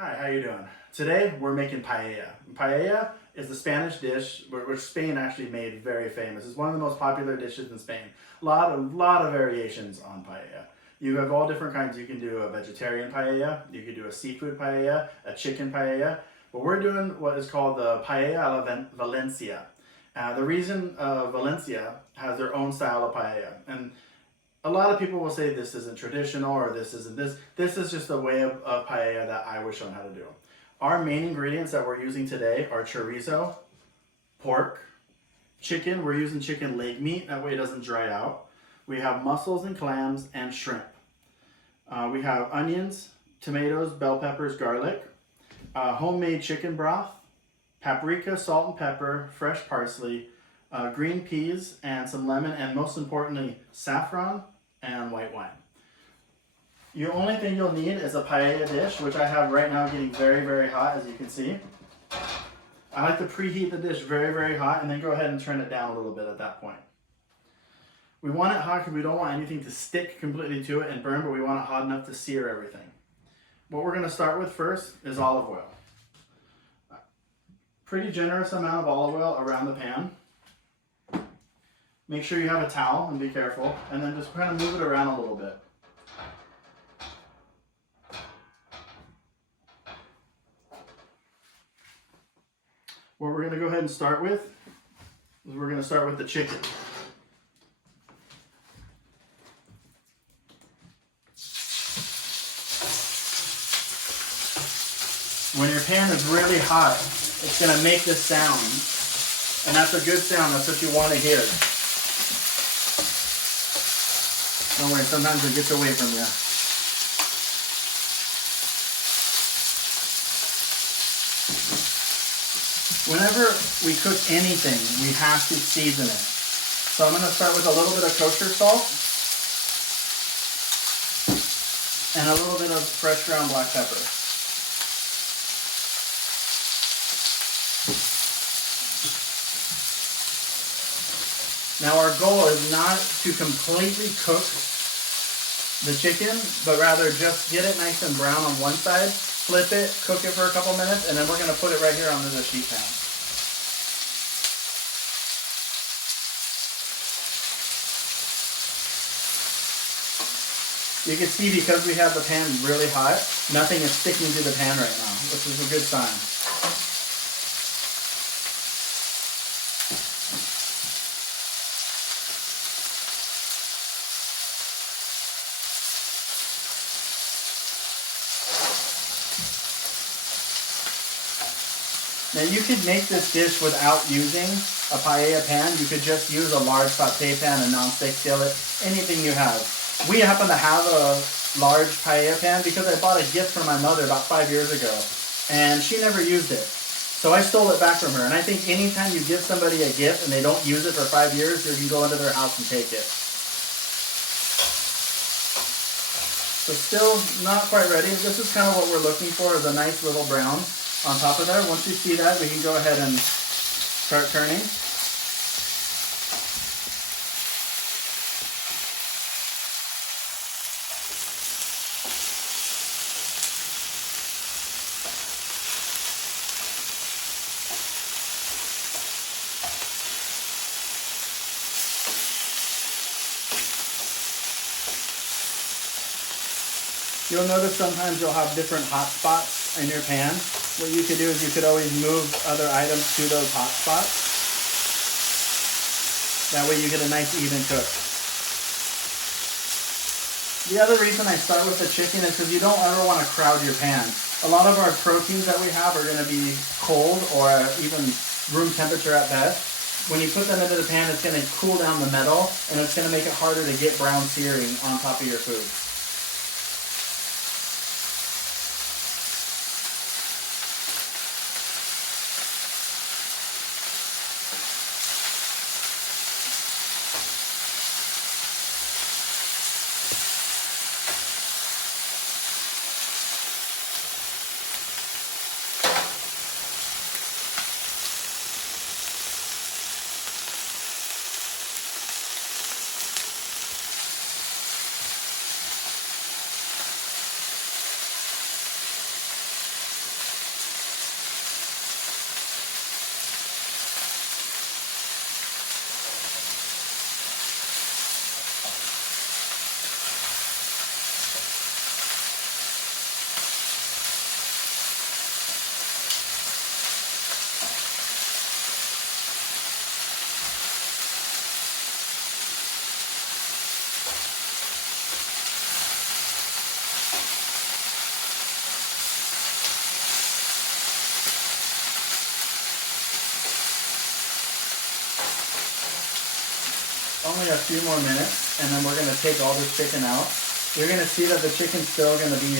Hi, how you doing? Today we're making paella. Paella is the Spanish dish which Spain actually made very famous. It's one of the most popular dishes in Spain. A lot of variations on paella. You have all different kinds. You can do a vegetarian paella, you can do a seafood paella, a chicken paella, but we're doing what is called the paella a la Valencia. The reason Valencia has their own style of paella, and a lot of people will say this isn't traditional or this isn't this. This is just a way of paella that I was shown how to do. Our main ingredients that we're using today are chorizo, pork, chicken. We're using chicken leg meat, that way it doesn't dry out. We have mussels and clams and shrimp. We have onions, tomatoes, bell peppers, garlic, homemade chicken broth, paprika, salt and pepper, fresh parsley, green peas, and some lemon, and most importantly, saffron and white wine. The only thing you'll need is a paella dish, which I have right now getting very, very hot, as you can see. I like to preheat the dish very, very hot and then go ahead and turn it down a little bit at that point. We want it hot because we don't want anything to stick completely to it and burn, but we want it hot enough to sear everything. What we're going to start with first is olive oil. Pretty generous amount of olive oil around the pan. Make sure you have a towel and be careful, and then just kind of move it around a little bit. What we're going to go ahead and start with is we're going to start with the chicken. When your pan is really hot, it's going to make this sound, and that's a good sound. That's what you want to hear. Don't worry, sometimes it gets away from you. Whenever we cook anything, we have to season it. So I'm going to start with a little bit of kosher salt and a little bit of fresh ground black pepper. Now our goal is not to completely cook the chicken, but rather just get it nice and brown on one side, flip it, cook it for a couple minutes, and then we're going to put it right here onto the sheet pan. You can see because we have the pan really hot, nothing is sticking to the pan right now, which is a good sign. Now you could make this dish without using a paella pan. You could just use a large saute pan, a non-stick skillet, anything you have. We happen to have a large paella pan because I bought a gift from my mother about 5 years ago, and she never used it. So I stole it back from her, and I think anytime you give somebody a gift and they don't use it for 5 years, you can go into their house and take it. So still not quite ready. This is kind of what we're looking for, is a nice little brown on top of there. Once you see that, we can go ahead and start turning. You'll notice sometimes you'll have different hot spots in your pan. What you could do is you could always move other items to those hot spots. That way you get a nice even cook. The other reason I start with the chicken is because you don't ever want to crowd your pan. A lot of our proteins that we have are going to be cold or even room temperature at best. When you put them into the pan, it's going to cool down the metal, and it's going to make it harder to get brown searing on top of your food. only a few more minutes, and then we're going to take all this chicken out. You're going to see that the chicken's still going to be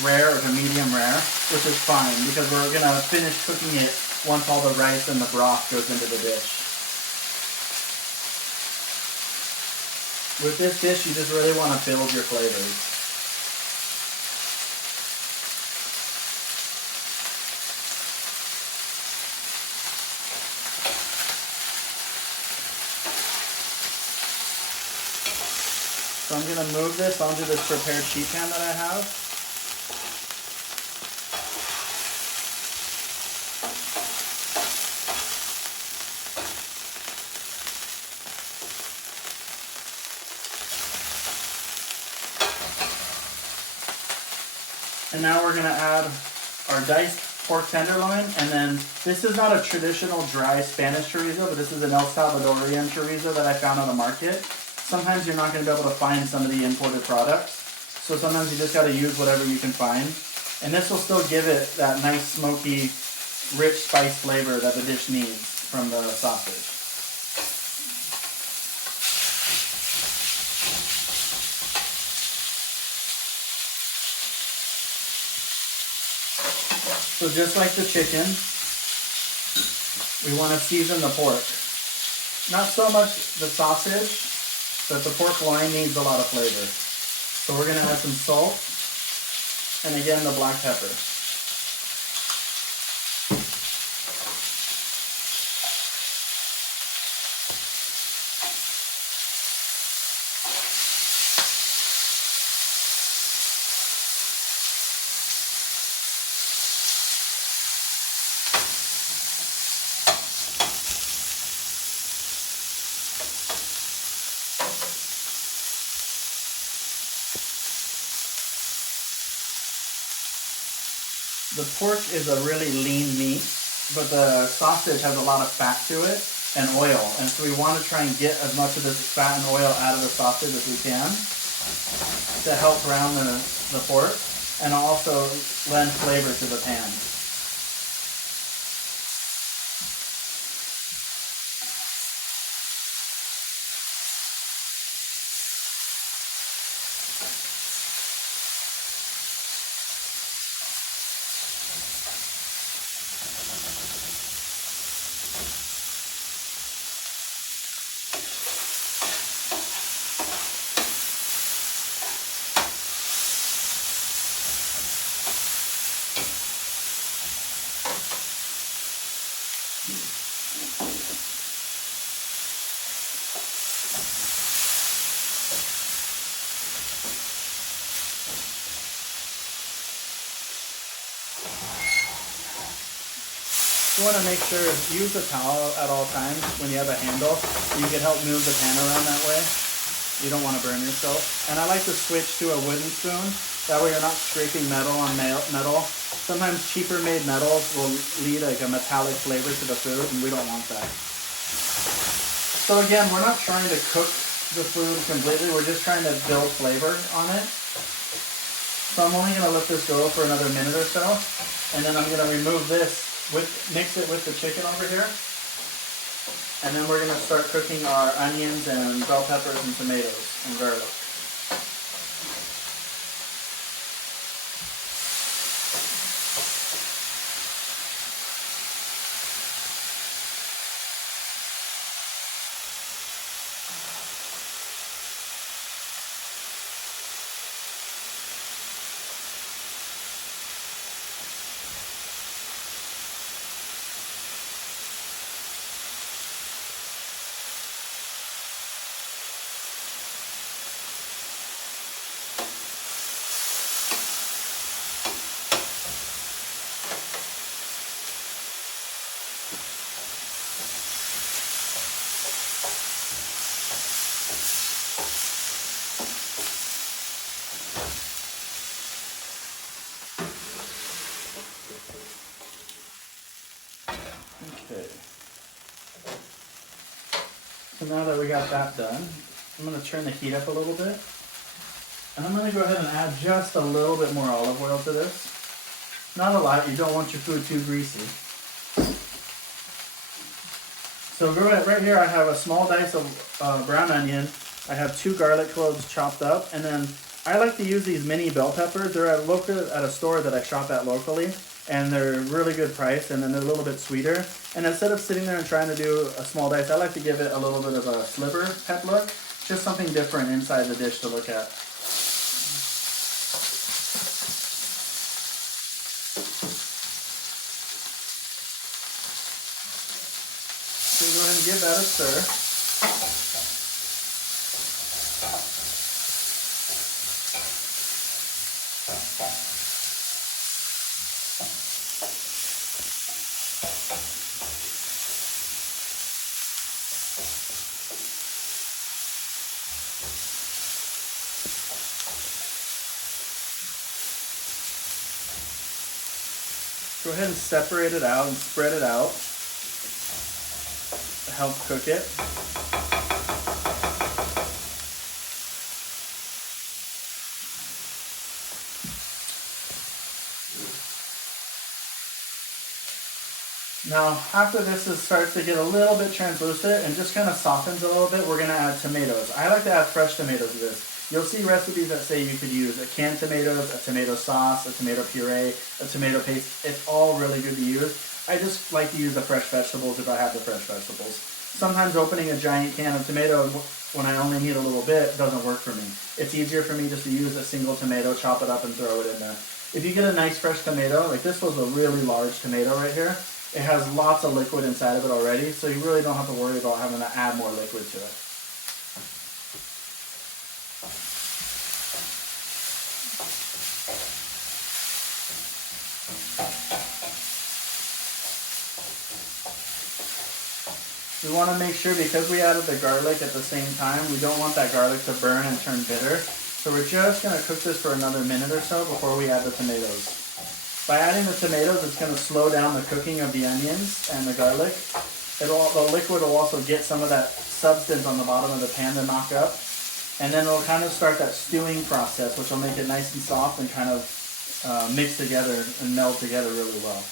rare or medium rare, which is fine because we're going to finish cooking it once all the rice and the broth goes into the dish. With this dish, you just really want to build your flavors. So I'm going to move this onto this prepared sheet pan that I have. And now we're going to add our diced pork tenderloin, and then this is not a traditional dry Spanish chorizo, but this is an El Salvadorian chorizo that I found on the market. Sometimes you're not going to be able to find some of the imported products, so sometimes you just got to use whatever you can find. And this will still give it that nice smoky, rich spice flavor that the dish needs from the sausage. So just like the chicken, we want to season the pork. Not so much the sausage, but the pork loin needs a lot of flavor. So we're going to add some salt, and again the black pepper. The pork is a really lean meat, but the sausage has a lot of fat to it and oil. And so we want to try and get as much of this fat and oil out of the sausage as we can to help brown the pork and also lend flavor to the pan. You want to make sure, use a towel at all times when you have a handle. You can help move the pan around that way. You don't want to burn yourself. And I like to switch to a wooden spoon. That way you're not scraping metal on metal. Sometimes cheaper made metals will lead like a metallic flavor to the food, and we don't want that. So again, we're not trying to cook the food completely. We're just trying to build flavor on it. So I'm only going to let this go for another minute or so. And then I'm going to remove this, mix it with the chicken over here. And then we're going to start cooking our onions and bell peppers and tomatoes and garlic. Okay. So now that we got that done, I'm going to turn the heat up a little bit. And I'm going to go ahead and add just a little bit more olive oil to this. Not a lot, you don't want your food too greasy. So right here I have a small dice of brown onion. I have 2 garlic cloves chopped up, and then I like to use these mini bell peppers. They're at a store that I shop at locally, and they're really good price, and then they're a little bit sweeter. And instead of sitting there and trying to do a small dice, I like to give it a little bit of a sliver pep look, just something different inside the dish to look at. So go ahead and give that a stir. Go ahead and separate it out and spread it out to help cook it. Now, after this starts to get a little bit translucent and just kind of softens a little bit, we're going to add tomatoes. I like to add fresh tomatoes to this. You'll see recipes that say you could use a canned tomatoes, a tomato sauce, a tomato puree, a tomato paste. It's all really good to use. I just like to use the fresh vegetables if I have the fresh vegetables. Sometimes opening a giant can of tomato when I only need a little bit doesn't work for me. It's easier for me just to use a single tomato, chop it up, and throw it in there. If you get a nice fresh tomato, like this was a really large tomato right here, it has lots of liquid inside of it already, so you really don't have to worry about having to add more liquid to it. We want to make sure, because we added the garlic at the same time, we don't want that garlic to burn and turn bitter. So we're just going to cook this for another minute or so before we add the tomatoes. By adding the tomatoes, it's going to slow down the cooking of the onions and the garlic. The liquid will also get some of that substance on the bottom of the pan to knock up. And then it'll kind of start that stewing process, which will make it nice and soft and kind of mix together and meld together really well.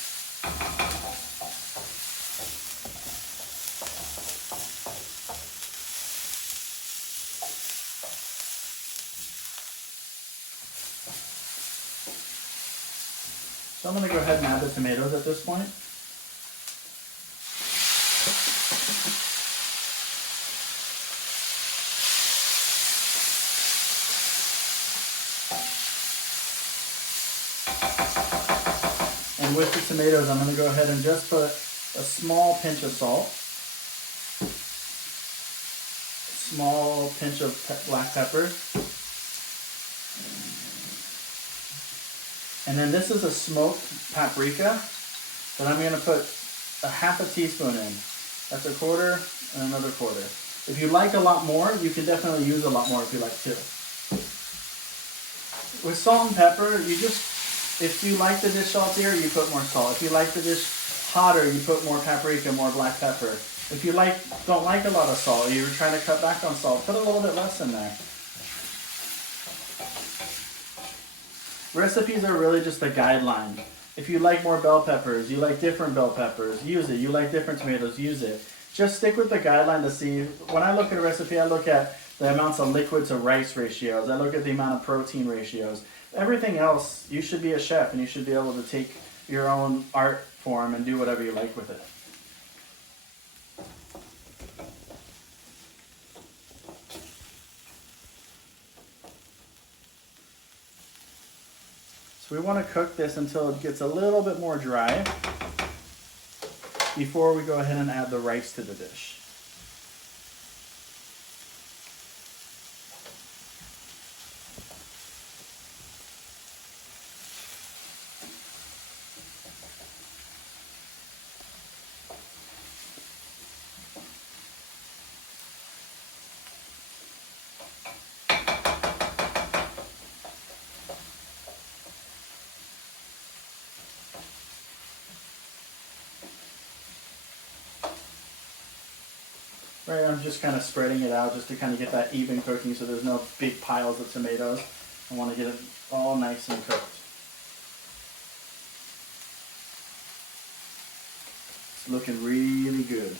So I'm going to go ahead and add the tomatoes at this point. And with the tomatoes, I'm going to go ahead and just put a small pinch of salt, a small pinch of black pepper, and then this is a smoked paprika that I'm going to put a half a teaspoon in. That's a quarter and another quarter. If you like a lot more, you can definitely use a lot more if you like to. With salt and pepper, if you like the dish saltier, you put more salt. If you like the dish hotter, you put more paprika, more black pepper. If you don't like a lot of salt, you're trying to cut back on salt, put a little bit less in there. Recipes are really just a guideline. If you like more bell peppers, you like different bell peppers, use it. You like different tomatoes, use it. Just stick with the guideline to see. When I look at a recipe, I look at the amounts of liquid to rice ratios. I look at the amount of protein ratios. Everything else, you should be a chef and you should be able to take your own art form and do whatever you like with it. So we want to cook this until it gets a little bit more dry before we go ahead and add the rice to the dish. Right, I'm just kind of spreading it out just to kind of get that even cooking so there's no big piles of tomatoes. I want to get it all nice and cooked. It's looking really good.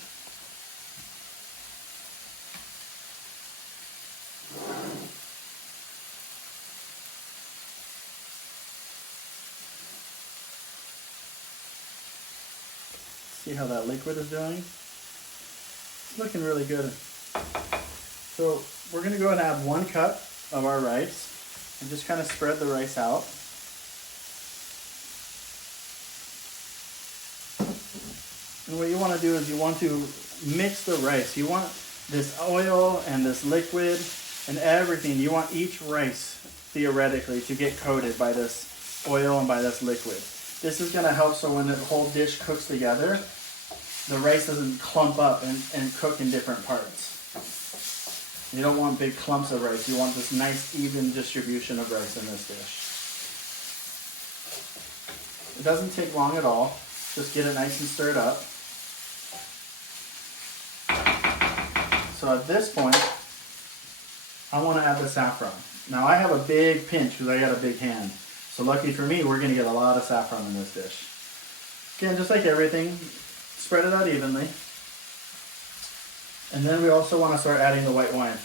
See how that liquid is doing? It's looking really good. So we're gonna go ahead and add 1 cup of our rice and just kind of spread the rice out. And what you want to do is you want to mix the rice. You want this oil and this liquid and everything. You want each rice, theoretically, to get coated by this oil and by this liquid. This is going to help so when the whole dish cooks together, the rice doesn't clump up and cook in different parts. You don't want big clumps of rice. You want this nice, even distribution of rice in this dish. It doesn't take long at all. Just get it nice and stirred up. So at this point, I want to add the saffron. Now I have a big pinch because I got a big hand. So lucky for me, we're going to get a lot of saffron in this dish. Again, just like everything, spread it out evenly. And then we also want to start adding the white wine.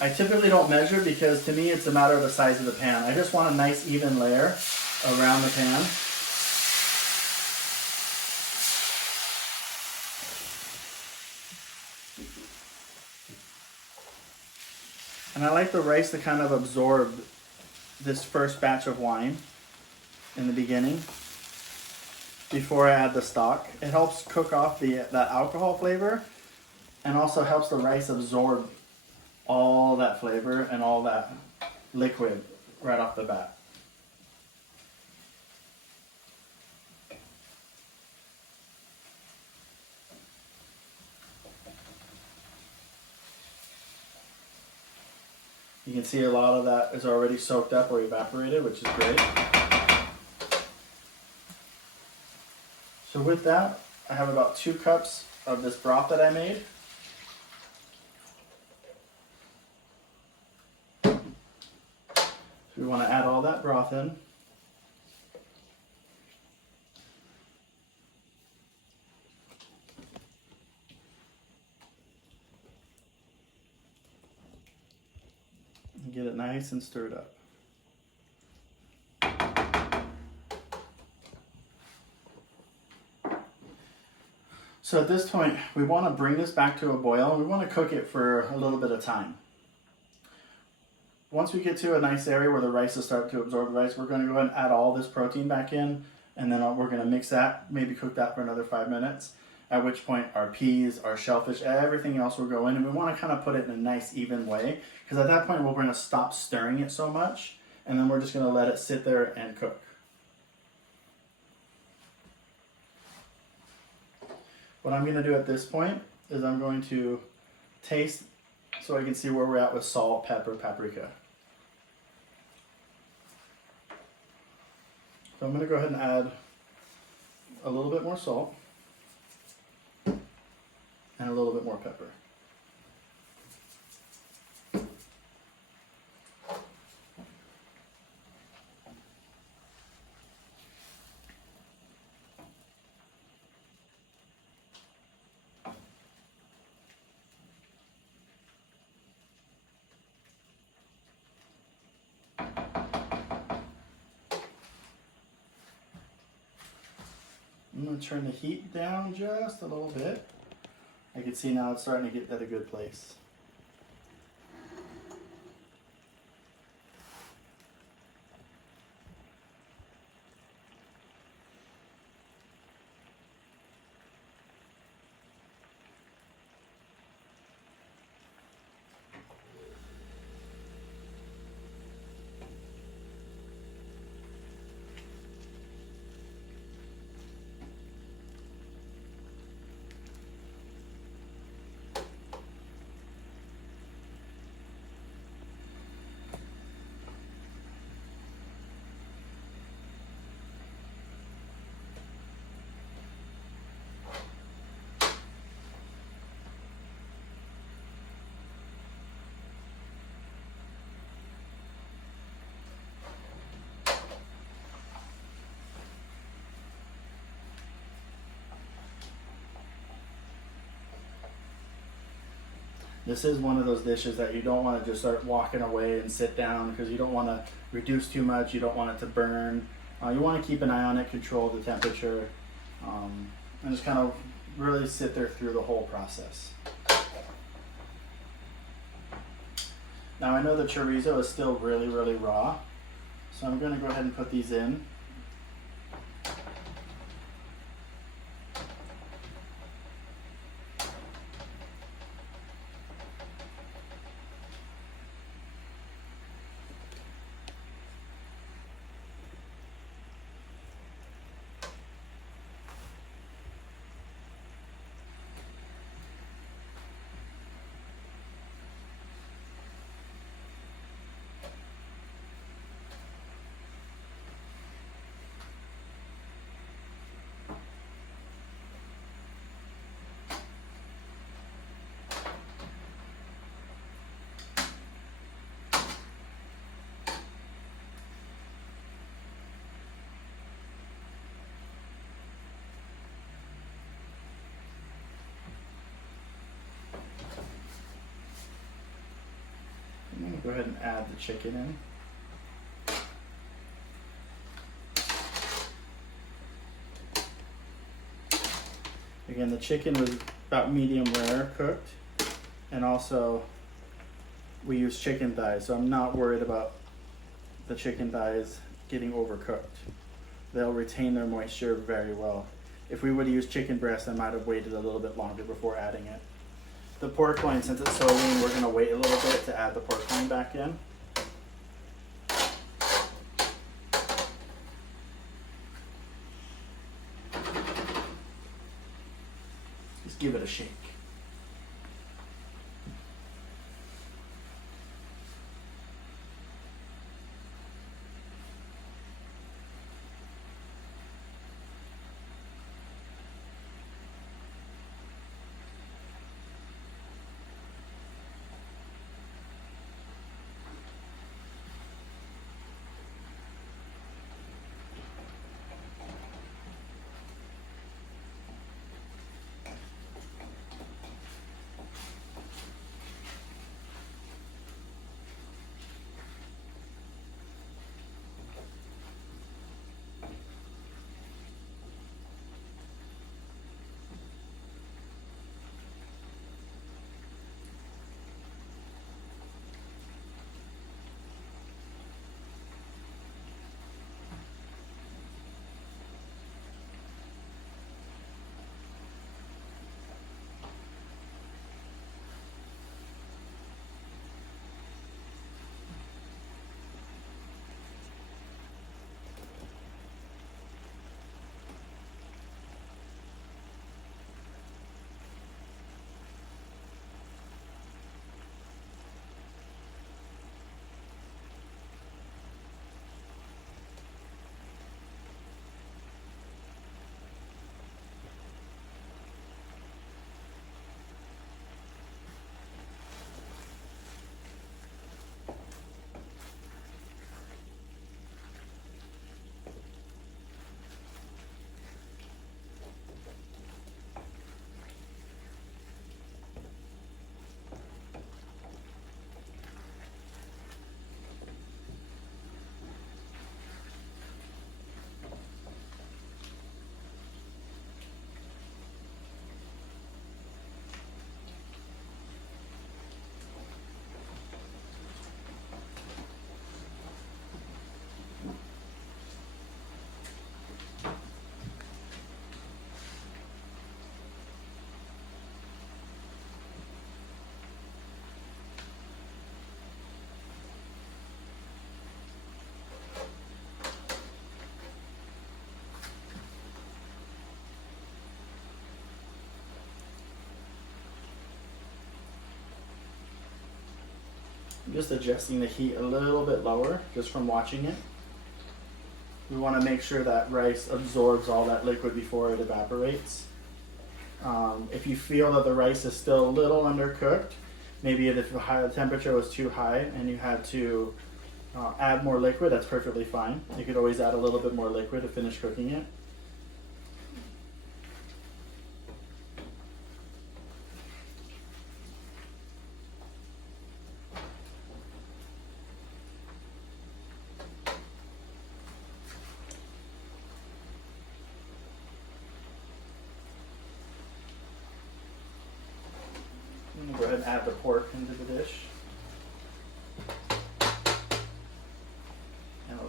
I typically don't measure because to me it's a matter of the size of the pan. I just want a nice even layer around the pan. And I like the rice to kind of absorb this first batch of wine in the beginning before I add the stock. It helps cook off that alcohol flavor and also helps the rice absorb all that flavor and all that liquid right off the bat. You can see a lot of that is already soaked up or evaporated, which is great. So with that, I have about 2 cups of this broth that I made. So we want to add all that broth in. And get it nice and stirred up. So at this point, we want to bring this back to a boil and we want to cook it for a little bit of time. Once we get to a nice area where the rice is starting to absorb the rice, we're going to go ahead and add all this protein back in, and then we're going to mix that, maybe cook that for another 5 minutes, at which point our peas, our shellfish, everything else will go in, and we want to kind of put it in a nice even way, because at that point we're going to stop stirring it so much, and then we're just going to let it sit there and cook. What I'm going to do at this point is I'm going to taste so I can see where we're at with salt, pepper, paprika. So I'm going to go ahead and add a little bit more salt and a little bit more pepper. I'm going to turn the heat down just a little bit. I can see now it's starting to get at a good place. This is one of those dishes that you don't want to just start walking away and sit down because you don't want to reduce too much, you don't want it to burn. You want to keep an eye on it, control the temperature, and just kind of really sit there through the whole process. Now I know the chorizo is still really, really raw, so I'm going to go ahead and put these in. I'm going to go ahead and add the chicken in. Again, the chicken was about medium rare cooked, and also we use chicken thighs, so I'm not worried about the chicken thighs getting overcooked. They'll retain their moisture very well. If we would have used chicken breast, I might have waited a little bit longer before adding it. The pork loin, since it's so lean, we're going to wait a little bit to add the pork loin back in. Just give it a shake. I'm just adjusting the heat a little bit lower just from watching it. We want to make sure that rice absorbs all that liquid before it evaporates. If you feel that the rice is still a little undercooked, maybe if the temperature was too high and you had to add more liquid, that's perfectly fine. You could always add a little bit more liquid to finish cooking it. ahead and add the pork into the dish. And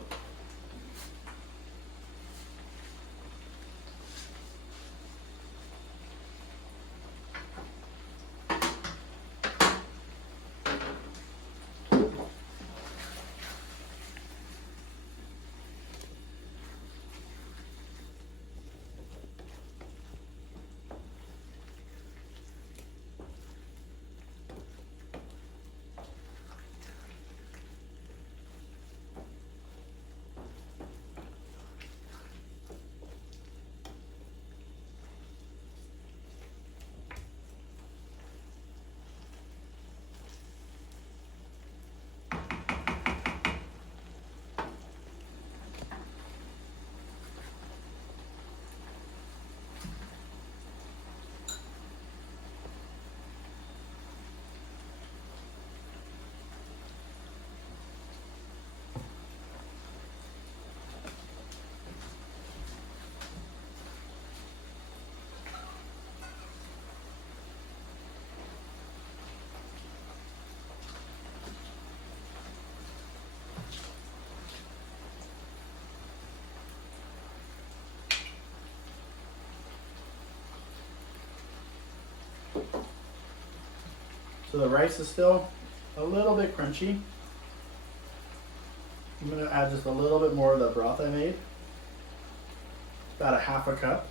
so the rice is still a little bit crunchy. I'm going to add just a little bit more of the broth I made, about a half a cup.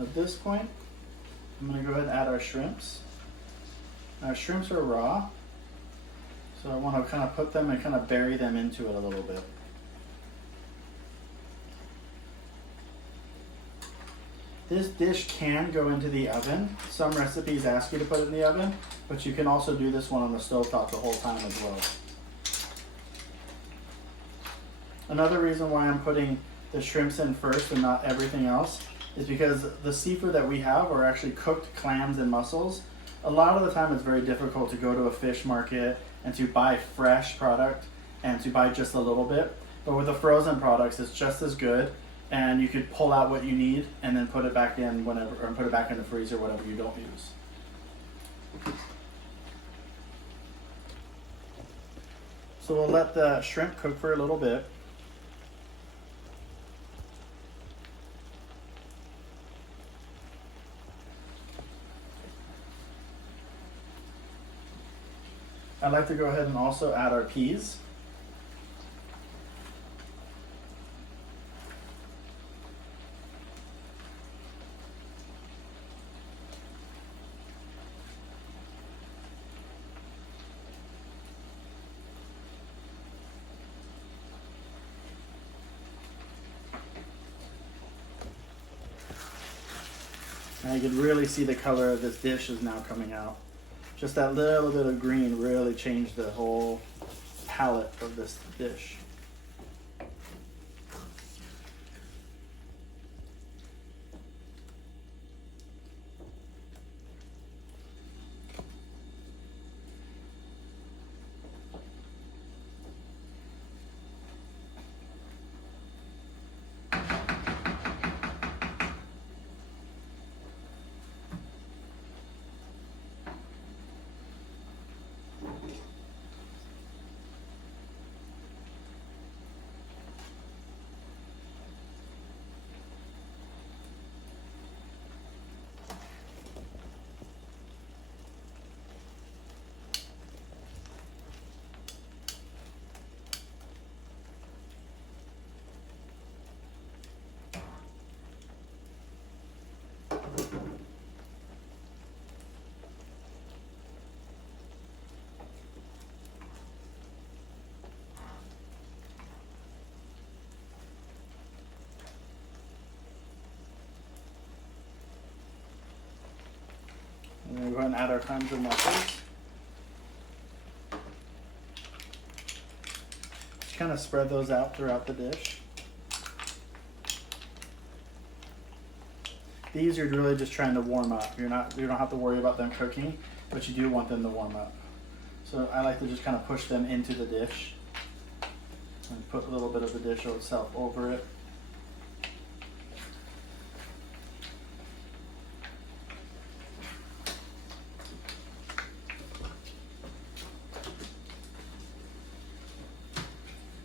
At this point, I'm going to go ahead and add our shrimps. Our shrimps are raw, so I want to kind of put them and kind of bury them into it a little bit. This dish can go into the oven. Some recipes ask you to put it in the oven, but you can also do this one on the stovetop the whole time as well. Another reason why I'm putting the shrimps in first and not everything else is because the seafood that we have are actually cooked clams and mussels. A lot of the time it's very difficult to go to a fish market and to buy fresh product and to buy just a little bit. But with the frozen products, it's just as good, and you could pull out what you need and then put it back in whenever, or put it back in the freezer whatever you don't use. So we'll let the shrimp cook for a little bit. I'd like to go ahead and also add our peas. And you can really see the color of this dish is now coming out. Just that little bit of green really changed the whole palette of this dish. And then go ahead and add our clams and mussels. Just kind of spread those out throughout the dish. These you're really just trying to warm up. You don't have to worry about them cooking, but you do want them to warm up. So I like to just kind of push them into the dish and put a little bit of the dish itself over it.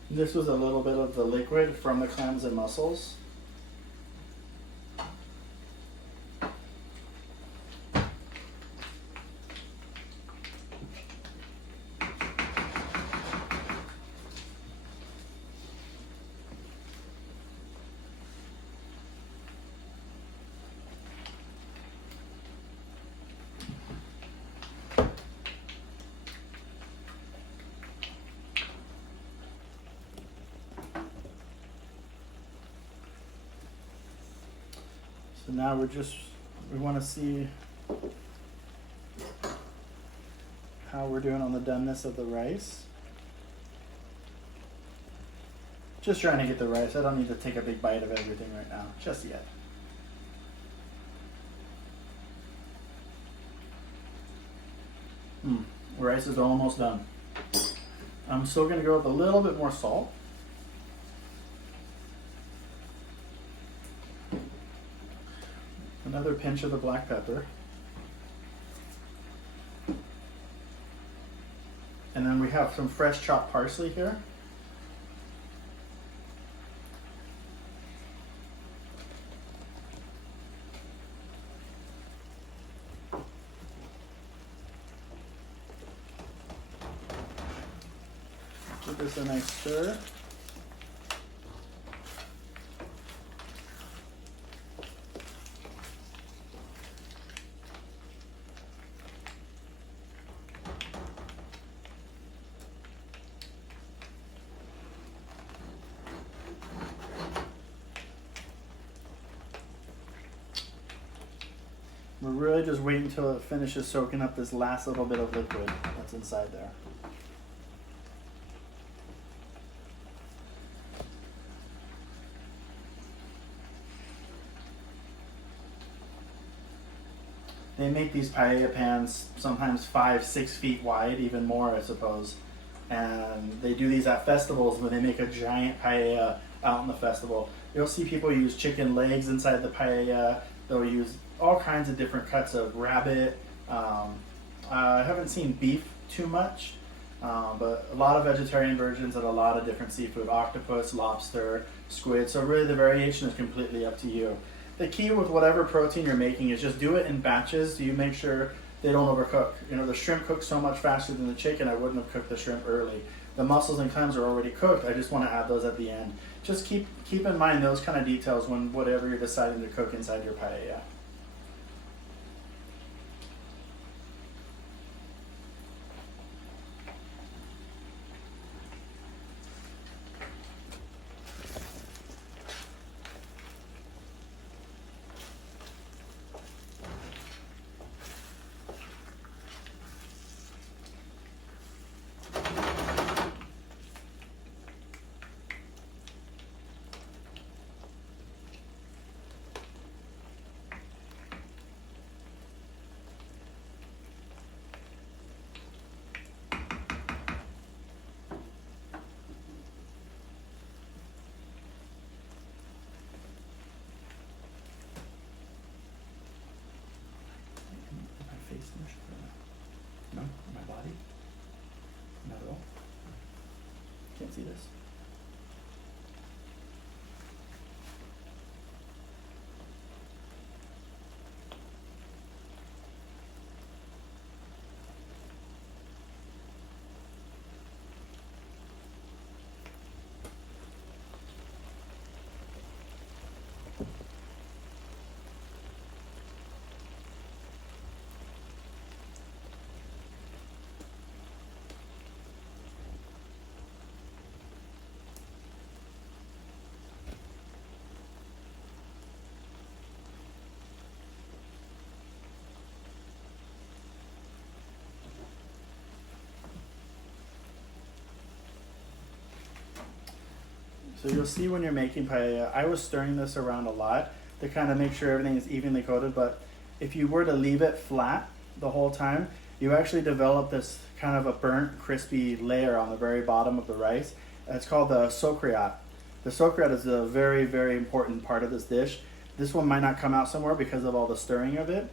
This was a little bit of the liquid from the clams and mussels. So now we want to see how we're doing on the doneness of the rice. Just trying to get the rice. I don't need to take a big bite of everything right now, just yet. Rice is almost done. I'm still going to go with a little bit more salt. Another pinch of the black pepper. And then we have some fresh chopped parsley here. Give this a nice stir. We're really just waiting until it finishes soaking up this last little bit of liquid that's inside there. They make these paella pans sometimes 5-6 feet wide, even more I suppose. And they do these at festivals when they make a giant paella out in the festival. You'll see people use chicken legs inside the paella. They'll use all kinds of different cuts of rabbit. I haven't seen beef too much, but a lot of vegetarian versions and a lot of different seafood, octopus, lobster, squid. So really the variation is completely up to you. The key with whatever protein you're making is just do it in batches. So you make sure they don't overcook. You know, the shrimp cooks so much faster than the chicken, I wouldn't have cooked the shrimp early. The mussels and clams are already cooked. I just want to add those at the end. Just keep in mind those kind of details when whatever you're deciding to cook inside your paella. No? My body? Not at all? Can't see this. So you'll see when you're making paella, I was stirring this around a lot. to kind of make sure everything is evenly coated. But if you were to leave it flat the whole time, you actually develop this kind of a burnt, crispy layer on the very bottom of the rice. It's called the socreat. The socreat is a very, very important part of this dish. This one might not come out somewhere because of all the stirring of it,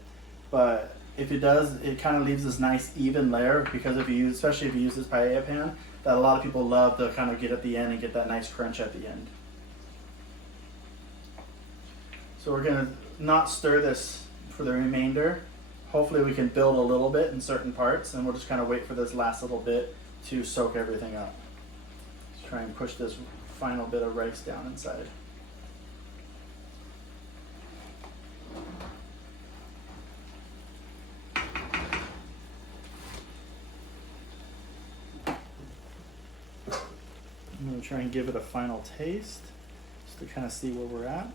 but if it does, it kind of leaves this nice even layer, because if you use, especially if you use this paella pan, that a lot of people love to kind of get at the end and get that nice crunch at the end. So we're gonna not stir this for the remainder. Hopefully we can build a little bit in certain parts, and we'll just kind of wait for this last little bit to soak everything up. Let's try and push this final bit of rice down inside. I'm going to try and give it a final taste, just to kind of see where we're at.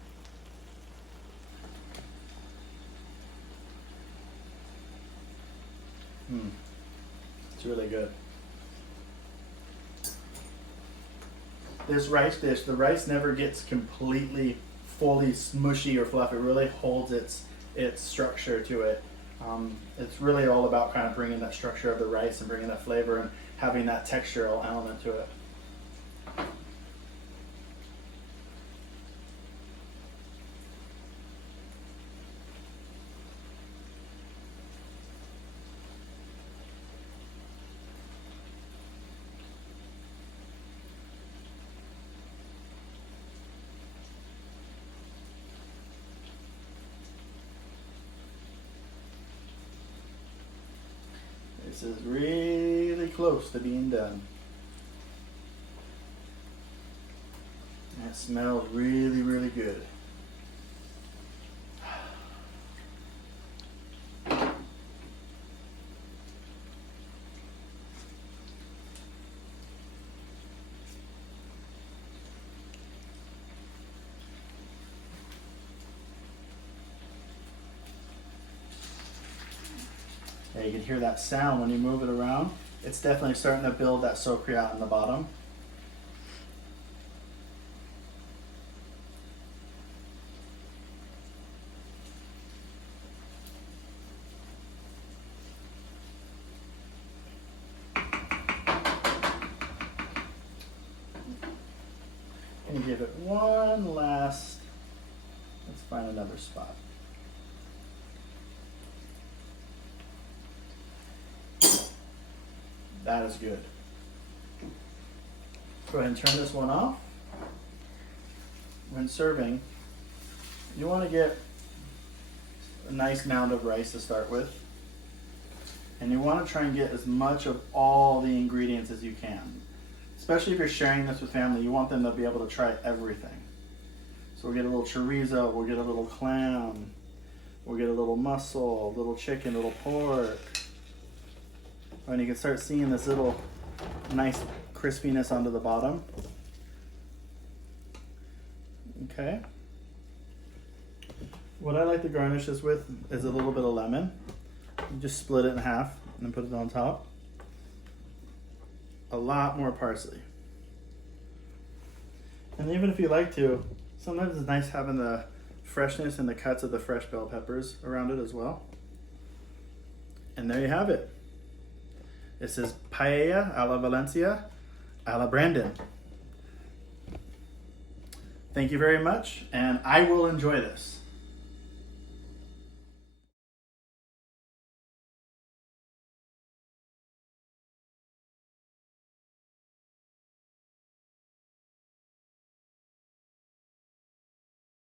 It's really good. This rice dish, the rice never gets completely fully smushy or fluffy. It really holds its structure to it. It's really all about kind of bringing that structure of the rice and bringing that flavor and having that textural element to it. This is really close to being done. And it smells really, really good. Yeah, you can hear that sound when you move it around. It's definitely starting to build that socreat in the bottom. And give it one last, let's find another spot. That is good. Go ahead and turn this one off. When serving, you want to get a nice mound of rice to start with. And you want to try and get as much of all the ingredients as you can. Especially if you're sharing this with family, you want them to be able to try everything. So we'll get a little chorizo, we'll get a little clam, we'll get a little mussel, a little chicken, a little pork. And you can start seeing this little nice crispiness onto the bottom. Okay. What I like to garnish this with is a little bit of lemon. You just split it in half and then put it on top. A lot more parsley. And even if you like to, sometimes it's nice having the freshness and the cuts of the fresh bell peppers around it as well. And there you have it. This is Paella a la Valencia a la Brandon. Thank you very much, and I will enjoy this.